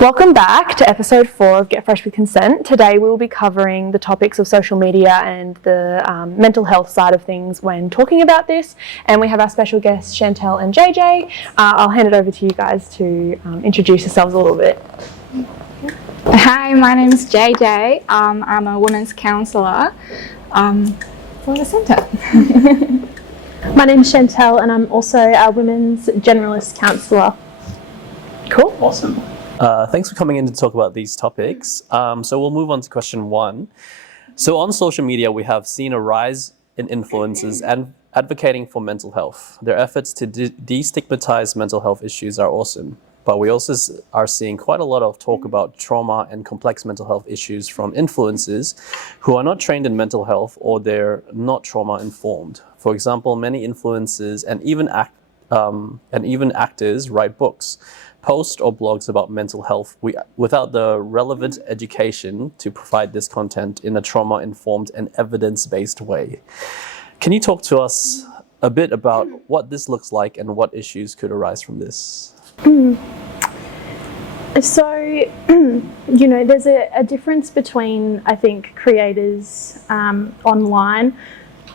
Welcome back to episode 4 of Get Fresh with Consent. Today we will be covering the topics of social media and the mental health side of things when talking about this. And we have our special guests Chantel and JJ. I'll hand it over to you guys to introduce yourselves a little bit. Hi, my name is JJ. I'm a women's counsellor for the centre. My name is Chantel and I'm also a women's generalist counsellor. Cool. Awesome. Thanks for coming in to talk about these topics. So we'll move on to question 1. So on social media, we have seen a rise in influencers and advocating for mental health. Their efforts to destigmatize mental health issues are awesome. But we also are seeing quite a lot of talk about trauma and complex mental health issues from influencers who are not trained in mental health or they're not trauma informed. For example, many influencers and even actors write books, post or blogs about mental health without the relevant education to provide this content in a trauma-informed and evidence-based way. Can you talk to us a bit about what this looks like and what issues could arise from this? So, there's a difference between, I think, creators online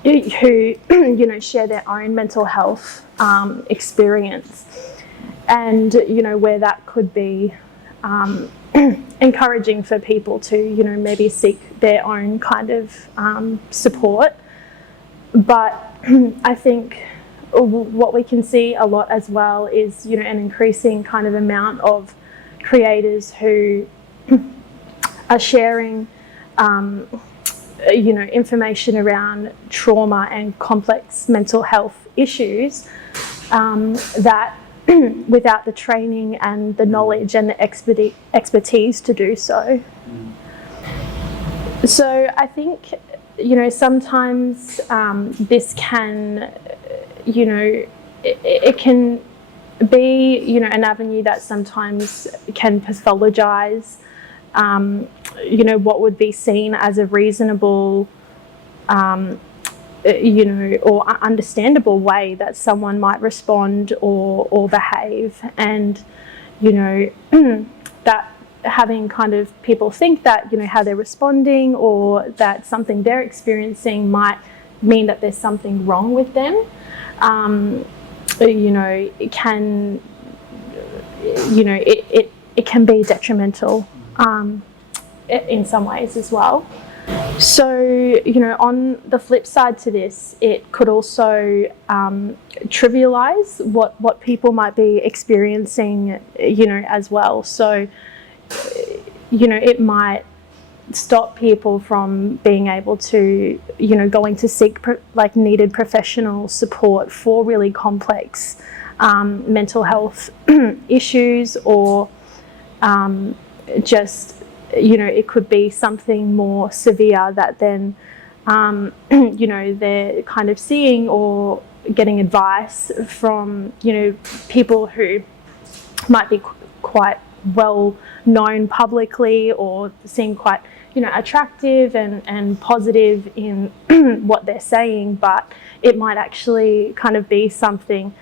who, share their own mental health experience. And, where that could be encouraging for people to, maybe seek their own kind of support. But I think what we can see a lot as well is, an increasing kind of amount of creators who are sharing, information around trauma and complex mental health issues that without the training and the knowledge and the expertise to do so. So I think, sometimes this can, it can be, an avenue that sometimes can pathologize, what would be seen as a reasonable or understandable way that someone might respond or behave, and that having kind of people think that how they're responding or that something they're experiencing might mean that there's something wrong with them, it can it can be detrimental in some ways as well. So, on the flip side to this, it could also trivialize what people might be experiencing, as well. So, it might stop people from being able to, going to seek needed professional support for really complex mental health issues, or just it could be something more severe that then, they're kind of seeing or getting advice from, people who might be quite well known publicly or seem quite, attractive and positive in what they're saying, but it might actually kind of be something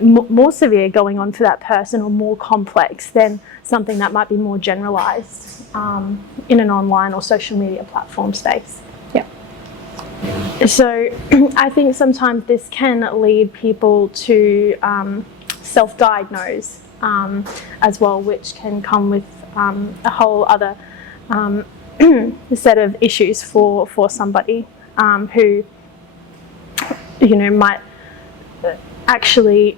more severe going on for that person, or more complex than something that might be more generalized in an online or social media platform space. Yeah. So I think sometimes this can lead people to self-diagnose as well, which can come with a whole other set of issues for somebody who might actually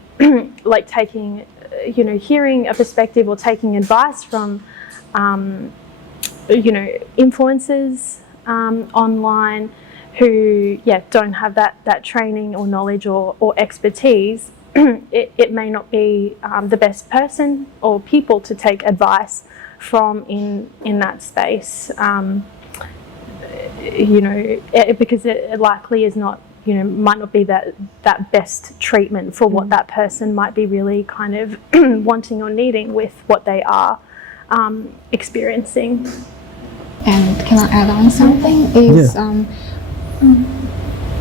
taking, hearing a perspective or taking advice from, influencers online who, don't have that training or knowledge or expertise. It may not be the best person or people to take advice from in that space, because it likely is not, might not be that best treatment for what that person might be really kind of wanting or needing with what they are experiencing. And can I add on something?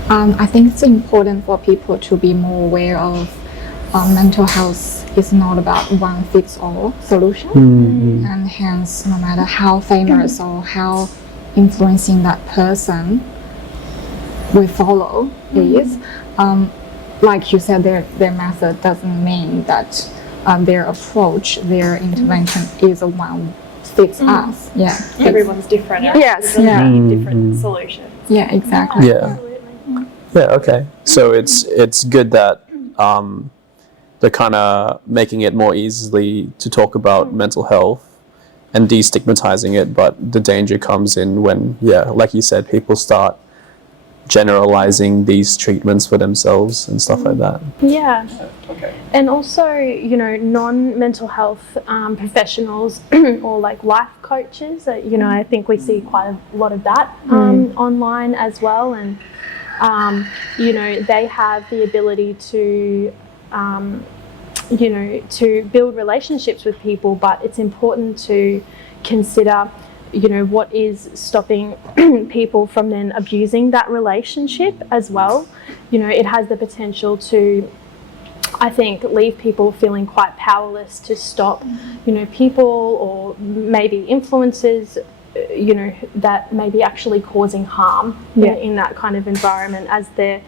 I think it's important for people to be more aware of mental health is not about one fits all solution, and hence, no matter how famous or how influencing that person we follow is, like you said, their method doesn't mean that their approach, their intervention is a one fits us. Yeah, Everyone's different. Yes, There's yeah. many different solutions. yeah, exactly. Yeah. Yeah. Okay. So it's good that they're kind of making it more easily to talk about mental health and destigmatizing it, but the danger comes in when, like you said, people start generalizing these treatments for themselves and stuff like that. Yeah. Okay. And also, non-mental health professionals or like life coaches, I think we see quite a lot of that online as well. And, they have the ability to, to build relationships with people, but it's important to consider what is stopping people from then abusing that relationship as well. It has the potential to, I think, leave people feeling quite powerless to stop, people or maybe influences, that may be actually causing harm in that kind of environment, as they're,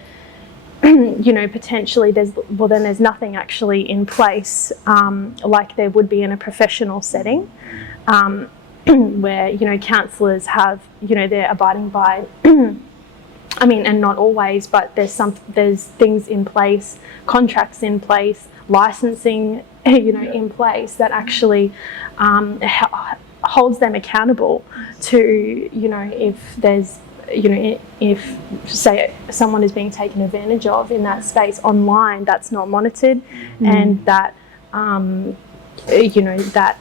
potentially there's nothing actually in place like there would be in a professional setting. Where counsellors have they're abiding by and not always, but there's things in place, contracts in place, licensing in place that actually holds them accountable to if there's if say someone is being taken advantage of in that space online that's not monitored, and that that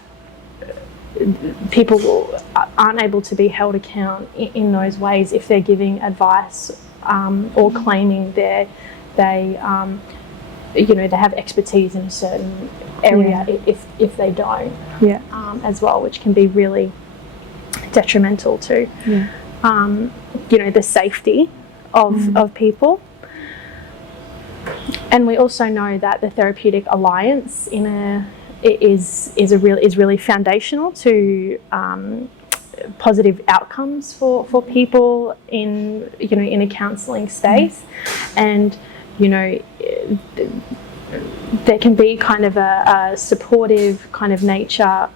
people aren't able to be held account in those ways if they're giving advice or claiming they have expertise in a certain area if they don't as well, which can be really detrimental to the safety of people. And we also know that the Therapeutic Alliance is really foundational to positive outcomes for people in a counselling space, and there can be kind of a supportive kind of nature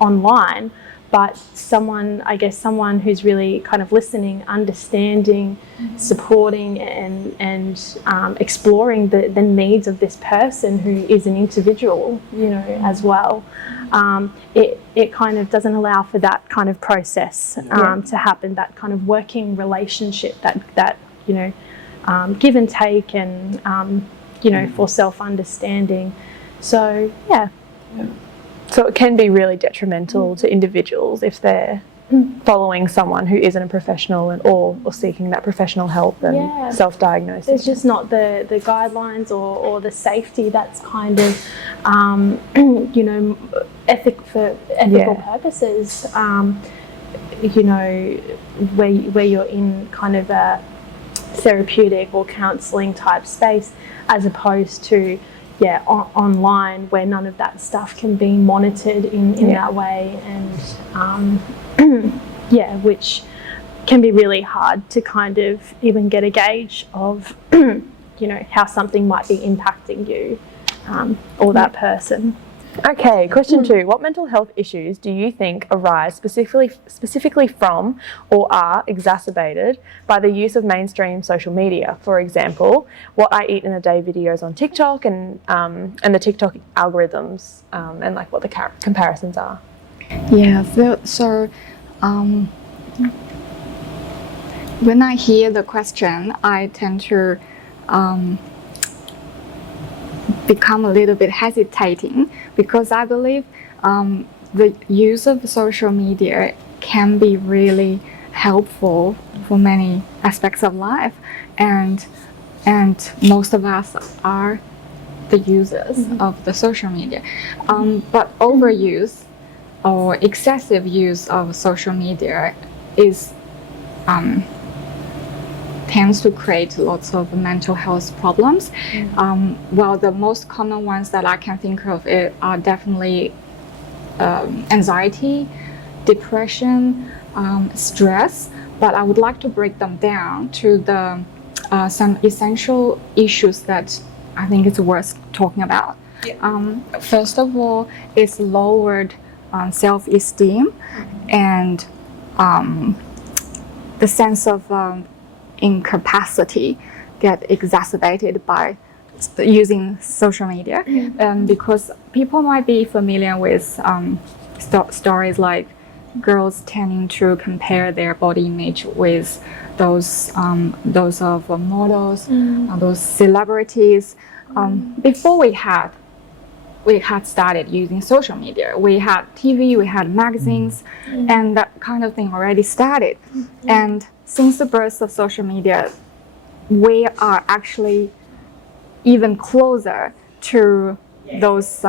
online, but someone who's really kind of listening, understanding, supporting, and exploring the needs of this person who is an individual, as well. It kind of doesn't allow for that kind of process to happen, that kind of working relationship, that give and take, and for self-understanding. So So it can be really detrimental to individuals if they're following someone who isn't a professional or seeking that professional help and self-diagnosing. There's just not the guidelines or the safety that's kind of ethical purposes, where you're in kind of a therapeutic or counselling type space, as opposed to online, where none of that stuff can be monitored in that way, and which can be really hard to kind of even get a gauge of how something might be impacting you or that person. Okay, question 2. What mental health issues do you think arise specifically from or are exacerbated by the use of mainstream social media? For example, what I eat in a day videos on TikTok and the TikTok algorithms, and like what the comparisons are. Yeah, so when I hear the question, I tend to become a little bit hesitating, because I believe the use of social media can be really helpful for many aspects of life, and most of us are the users of the social media. But overuse or excessive use of social media is tends to create lots of mental health problems. Well, the most common ones that I can think of are definitely anxiety, depression, stress, but I would like to break them down to the some essential issues that I think it's worth talking about. First of all, it's lowered self-esteem and the sense of incapacity get exacerbated by using social media, because people might be familiar with stories like girls tending to compare their body image with those of models, those celebrities. Before we had started using social media, we had TV, we had magazines, and that kind of thing already started. And since the birth of social media, we are actually even closer to those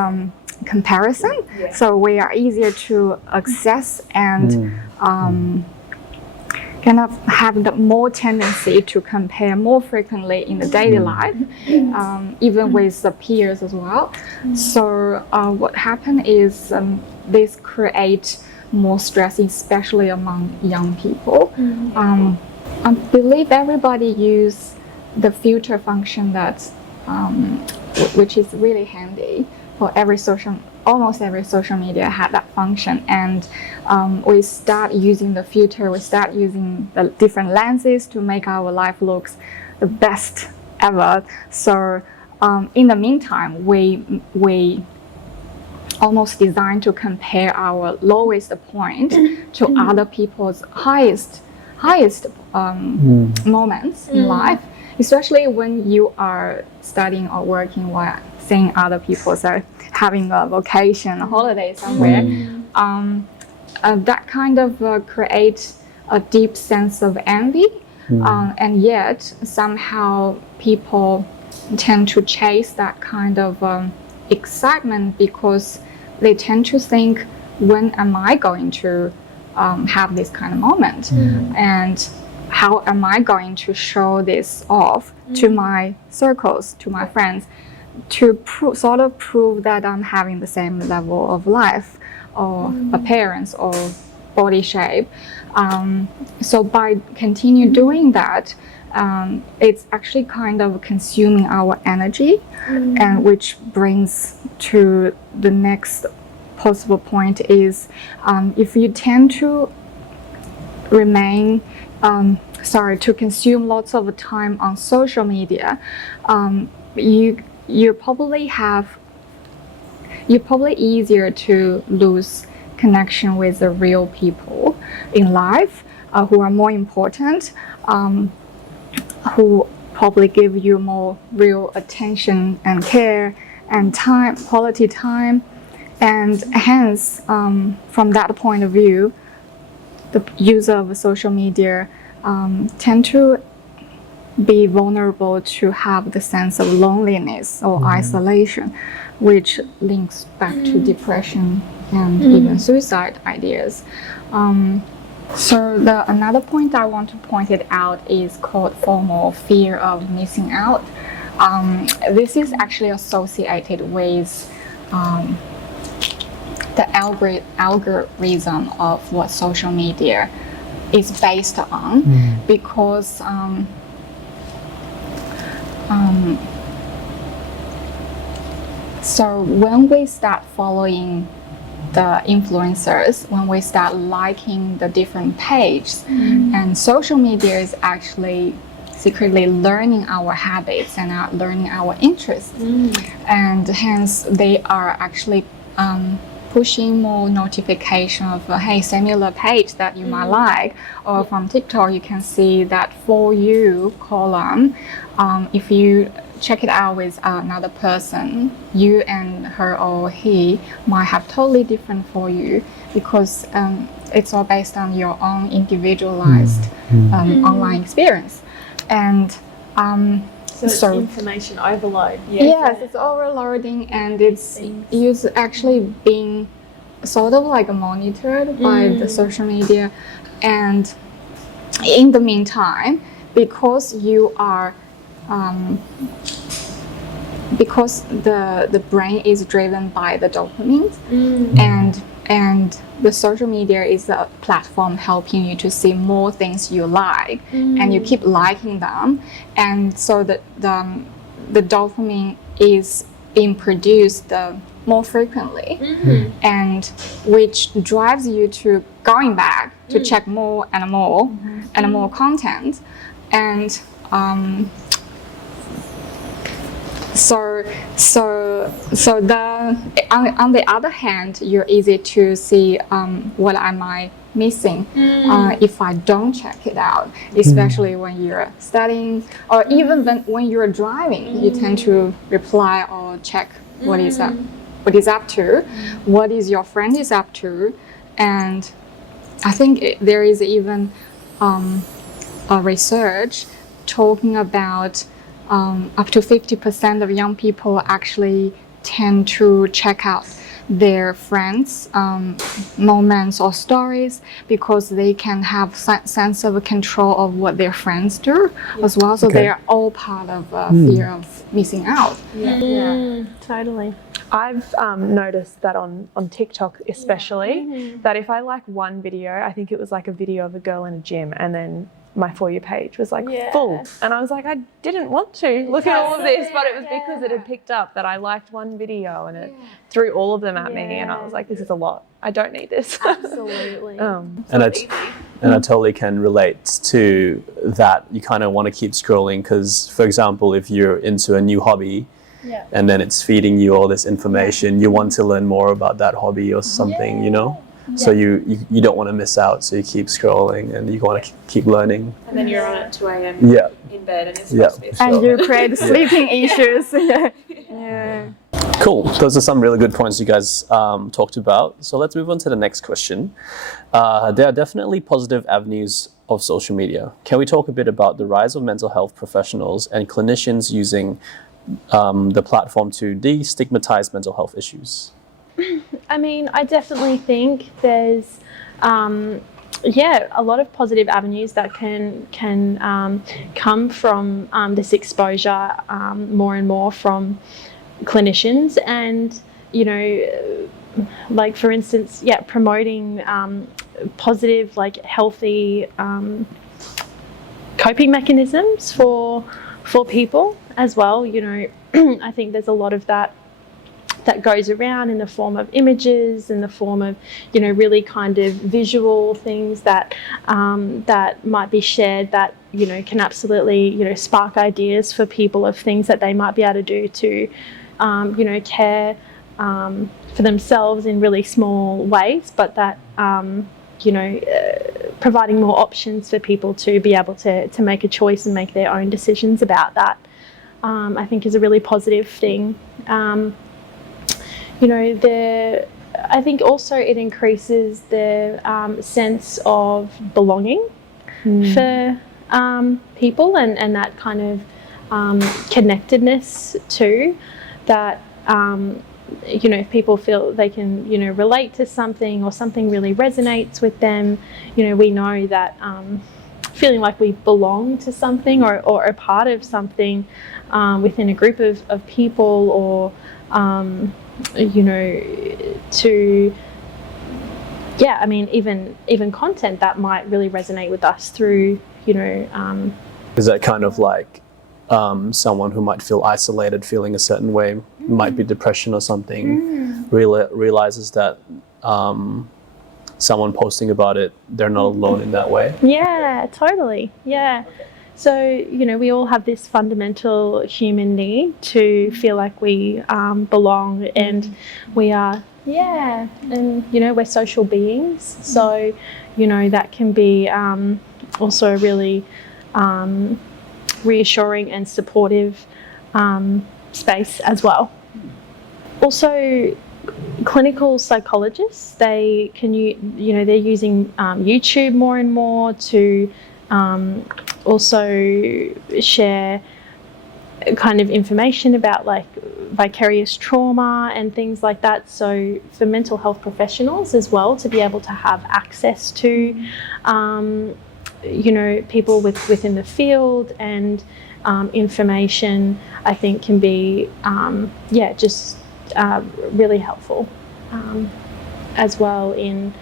comparison. So we are easier to access and kind of have the more tendency to compare more frequently in the daily life, even with the peers as well. So what happened is this creates more stress, especially among young people. I believe everybody use the filter function that's which is really handy for almost every social media had that function, and we start using the filter, we start using the different lenses to make our life looks the best ever. So in the meantime, we almost designed to compare our lowest point to other people's highest moments in life, especially when you are studying or working while seeing other people are having a vacation, a holiday somewhere. That kind of creates a deep sense of envy, and yet somehow people tend to chase that kind of excitement because they tend to think, when am I going to have this kind of moment? And how am I going to show this off to my circles, to my friends, to sort of prove that I'm having the same level of life or appearance or body shape. So by continue doing that, it's actually kind of consuming our energy, and which brings to the next possible point is if you tend to to consume lots of time on social media, you're probably easier to lose connection with the real people in life who are more important, who probably give you more real attention and care and time, quality time, and hence from that point of view, the user of social media tend to be vulnerable to have the sense of loneliness or isolation, which links back to depression and even suicide ideas. So another point I want to point it out is called FOMO, fear of missing out. This is actually associated with the algorithm of what social media is based on, because so when we start following the influencers, when we start liking the different pages, and social media is actually secretly learning our habits and learning our interests, and hence they are actually pushing more notification of hey, similar page that you might like, or from TikTok you can see that for you column. If you check it out with another person, you and her or he might have totally different for you, because it's all based on your own individualized online experience. And so information overload. Yes, it's overloading, and it's actually being sort of like monitored by the social media. And in the meantime, because you are because the brain is driven by the dopamine, and the social media is a platform helping you to see more things you like, and you keep liking them, and so the dopamine is being produced more frequently, and which drives you to going back to check more and more and more content, and so on the other hand, you're easy to see what am I missing if I don't check it out, especially when you're studying, or even when you're driving. You tend to reply or check what is up to, what is your friend is up to. And I think there is even a research talking about up to 50% of young people actually tend to check out their friends' moments or stories, because they can have sense of control of what their friends do as well. So they are all part of fear of missing out. Totally. I've noticed that on TikTok especially, that if I like one video, I think it was like a video of a girl in a gym, and then my For You page was like full, and I was like, I didn't want to look at all of this, but it was because it had picked up that I liked one video, and it threw all of them at me, and I was like, this is a lot. I don't need this. Absolutely. And I totally can relate to that. You kind of want to keep scrolling because, for example, if you're into a new hobby, and then it's feeding you all this information, you want to learn more about that hobby or something, you know? So you don't want to miss out, so you keep scrolling and you want to keep learning. And then you're on at 2 a.m. in bed, and it's supposed to be and you create sleeping issues. Cool. Those are some really good points you guys talked about. So let's move on to the next question. There are definitely positive avenues of social media. Can we talk a bit about the rise of mental health professionals and clinicians using the platform to destigmatize mental health issues? I mean, I definitely think there's, a lot of positive avenues that can come from this exposure more and more from clinicians, and like for instance, promoting positive, like healthy coping mechanisms for people as well. I think there's a lot of that goes around in the form of images, in the form of really kind of visual things that that might be shared, that can absolutely spark ideas for people of things that they might be able to do to care for themselves in really small ways, but that providing more options for people to be able to make a choice and make their own decisions about that, I think is a really positive thing. I think also it increases the sense of belonging for people, and that kind of connectedness too, that if people feel they can relate to something, or something really resonates with them, we know that feeling like we belong to something, or are part of something within a group of people, or even content that might really resonate with us through Is that kind of like someone who might feel isolated, feeling a certain way, might be depression or something, realizes that someone posting about it, they're not alone in that way? Yeah, totally. Yeah. So, we all have this fundamental human need to feel like we belong, and we are, and, we're social beings. So, that can be also a really reassuring and supportive space as well. Also, clinical psychologists, they're using YouTube more and more to also share kind of information about like vicarious trauma and things like that. So for mental health professionals as well, to be able to have access to people within the field and information, I think can be just really helpful as well in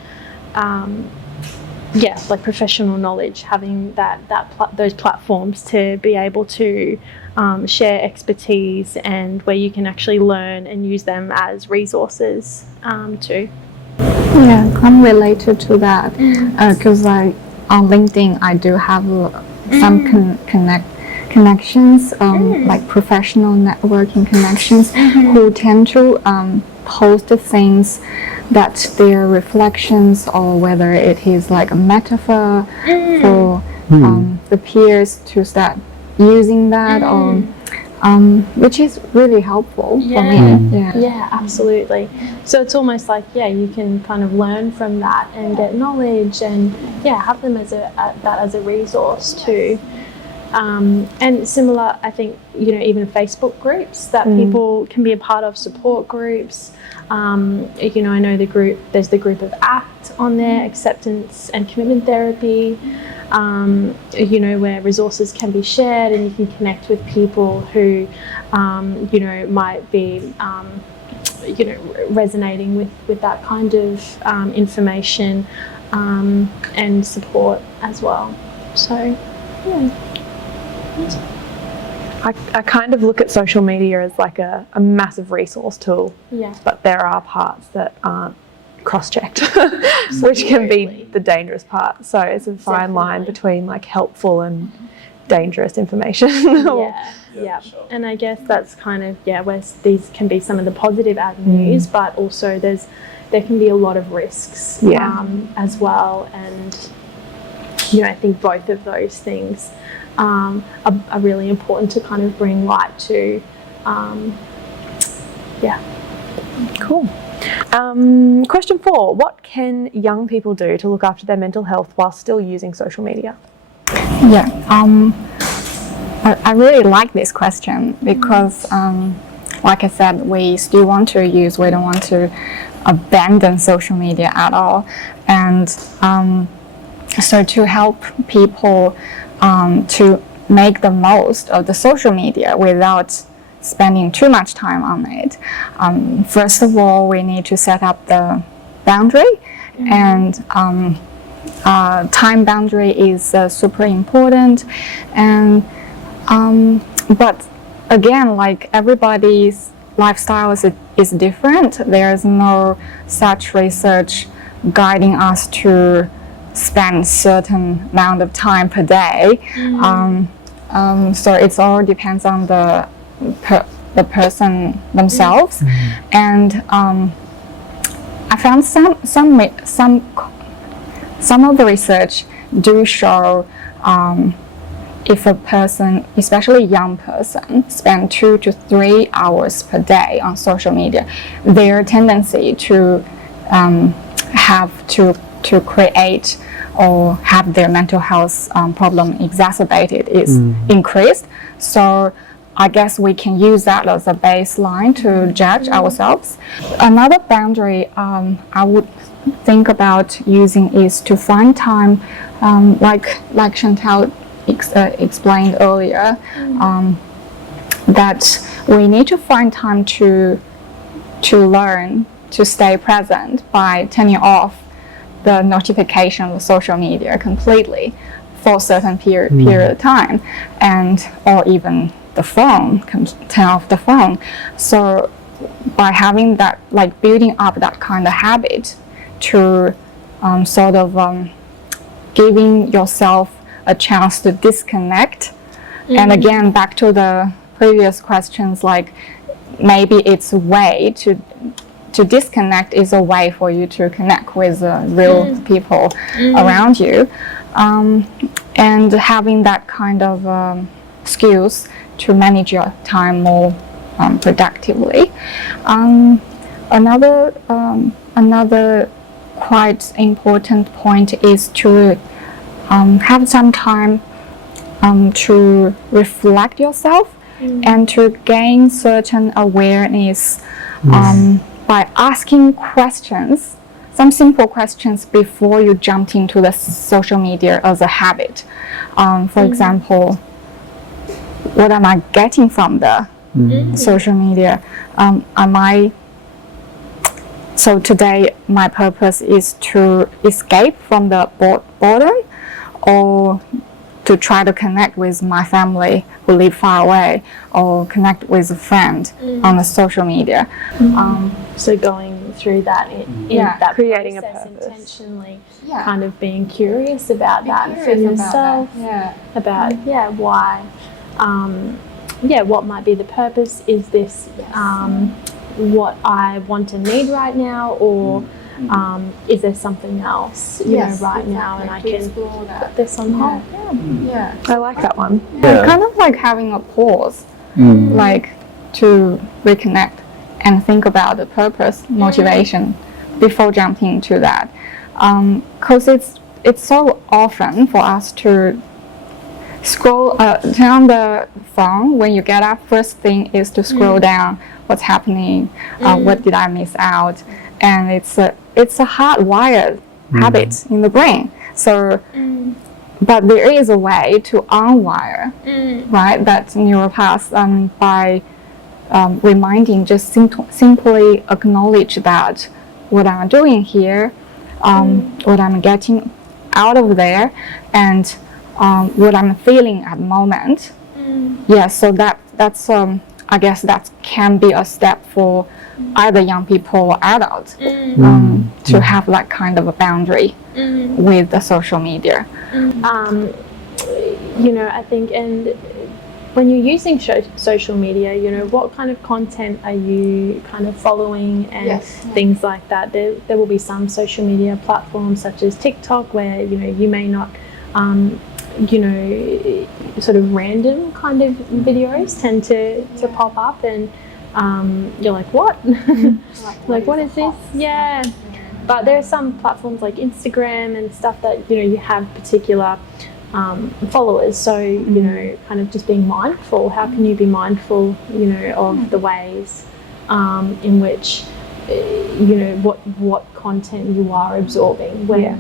like professional knowledge, having those platforms to be able to share expertise, and where you can actually learn and use them as resources too. Yeah, I'm related to that because on LinkedIn I do have some connections, like professional networking connections, who tend to post things that their reflections, or whether it is like a metaphor for the peers to start using that, or which is really helpful for me. Yeah, absolutely. So it's almost like you can kind of learn from that and get knowledge, and have them as a resource too. And similar, I think, even Facebook groups that people can be a part of, support groups. I know there's the group of ACT on there, acceptance and commitment therapy, where resources can be shared, and you can connect with people who, might be, resonating with that kind of information and support as well. So, I kind of look at social media as like a massive resource tool, but there are parts that aren't cross-checked, which can be the dangerous part. So it's a fine line between like helpful and dangerous information. Sure. And I guess that's kind of where these can be some of the positive avenues, but also there can be a lot of risks as well. And I think both of those things are really important to kind of bring light to. Cool. Question 4. What can young people do to look after their mental health while still using social media? I really like this question because, like I said, we still want to use, we don't want to abandon social media at all. And so to help people to make the most of the social media without spending too much time on it, first of all, we need to set up the boundary, and time boundary is super important. And but again, like everybody's lifestyle is different. There's no such research guiding us to spend certain amount of time per day. So it all depends on the person themselves. And I found some of the research do show if a person, especially a young person, spend 2 to 3 hours per day on social media, their tendency to have to create or have their mental health problem exacerbated is increased. So I guess we can use that as a baseline to judge ourselves. Another boundary I would think about using is to find time, like Chantel explained earlier, that we need to find time to learn to stay present by turning off the notification of social media completely for a certain period of time, or even the phone, turn off the phone. So by having that, like building up that kind of habit to sort of giving yourself a chance to disconnect. And again, back to the previous questions, like maybe it's a way to disconnect is a way for you to connect with real people around you, and having that kind of skills to manage your time more productively. Another quite important point is to have some time to reflect yourself and to gain certain awareness by asking questions some simple questions before you jumped into the social media as a habit. For example, what am I getting from the social media? So today my purpose is to escape from the boredom, or to try to connect with my family who live far away, or connect with a friend on the social media. So going through that in that creating a process purpose. intentionally, kind of being curious about that for yourself, about why, what might be the purpose? Is this what I want and need right now, or is there something else right now, and I can put this on hold? I like that one. Yeah, kind of like having a pause, like to reconnect and think about the purpose, motivation before jumping into that. Because it's so often for us to scroll, turn on the phone when you get up. First thing is to scroll down. What's happening? What did I miss out? And it's a hardwired habit in the brain. So, but there is a way to unwire, right? That neural path by reminding, just simply acknowledge that what I'm doing here, what I'm getting out of there, and what I'm feeling at the moment. So that's I guess that can be a step for either young people or adults to have that kind of a boundary with the social media. I think, and when you're using social media, what kind of content are you kind of following and things like that? There will be some social media platforms such as TikTok where, you may not, sort of random kind of videos tend to pop up, and you're like, what? Like, what is this? Yeah. But there are some platforms like Instagram and stuff that, you have particular followers. So, kind of just being mindful. How can you be mindful, of the ways in which, what content you are absorbing when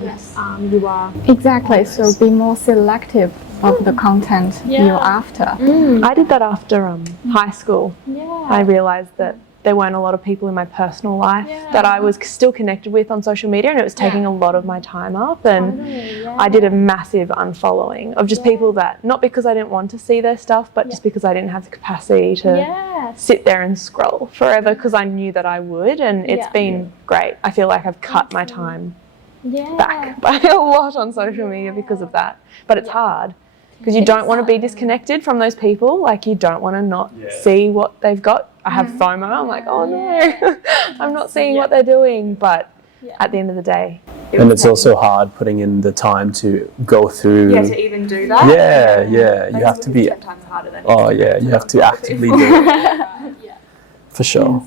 you are. Exactly. So be more selective of the content you're after. I did that after high school. Yeah. I realised that there weren't a lot of people in my personal life that I was still connected with on social media, and it was taking a lot of my time up, and I did a massive unfollowing of just people that, not because I didn't want to see their stuff, but just because I didn't have the capacity to sit there and scroll forever, because I knew that I would, and it's been great. I feel like I've cut my time back by a lot on social media because of that, but it's hard. Because you don't want to be disconnected from those people. Like, you don't want to not see what they've got. I have FOMO. I'm like, oh no, I'm not seeing what they're doing. But at the end of the day. And it's also hard putting in the time to go through. Yeah, to even do that. You have to be. 10 times harder than you have to actively do it. For sure.